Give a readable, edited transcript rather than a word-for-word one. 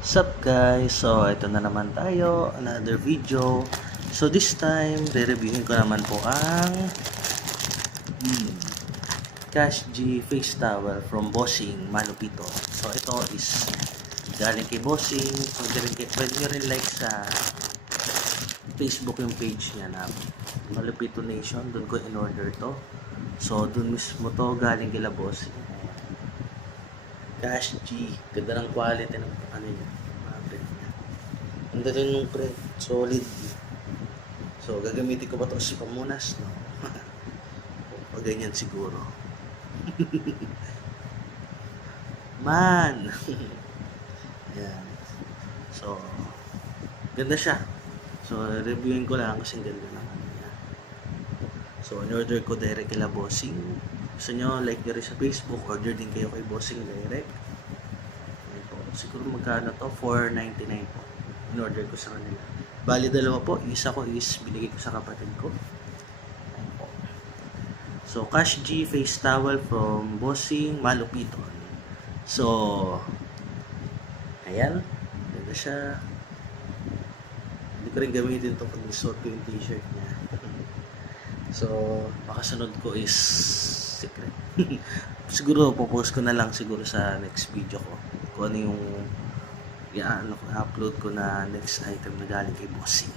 Sup guys, so ito na naman tayo, another video. So this time, re-reviewin ko naman po ang Cash G Face Towel from Bossing Malupito. So ito is galing kay Bossing. Pwede nyo rin like sa Facebook yung page niya na Malupito Nation. Doon ko in-order to. So doon mismo to galing kila Bossing. Cash G, ganda ng quality ng ano niya, mga print niya. Ang ganda ng print, solid. So gagamitin ko ba ito sa pamunas, no? O ganyan siguro. Man! Yan. So, ganda siya. So, reviewin ko lang kasi ganda naman niya. So, in-order ko direct kila Bossing. Gusto nyo, like nyo rin sa Facebook, order din kayo kay Bossing direct. Ayan po. Siguro magkano to? $4.99 po. In-order ko sa kanila. Bali dalawa po. Isa ko is binigay ko sa kapatid ko. Ayan po. So, Cash G Face Towel from Bossing Malupito. So, ayan. Ganda siya. Hindi ko rin gamitin ito pag nisuot ko yung t-shirt niya. So, makasunod ko is secret. Siguro, popost ko na lang siguro sa next video ko. Kung ano yung upload ko na next item na galing kay Bossing.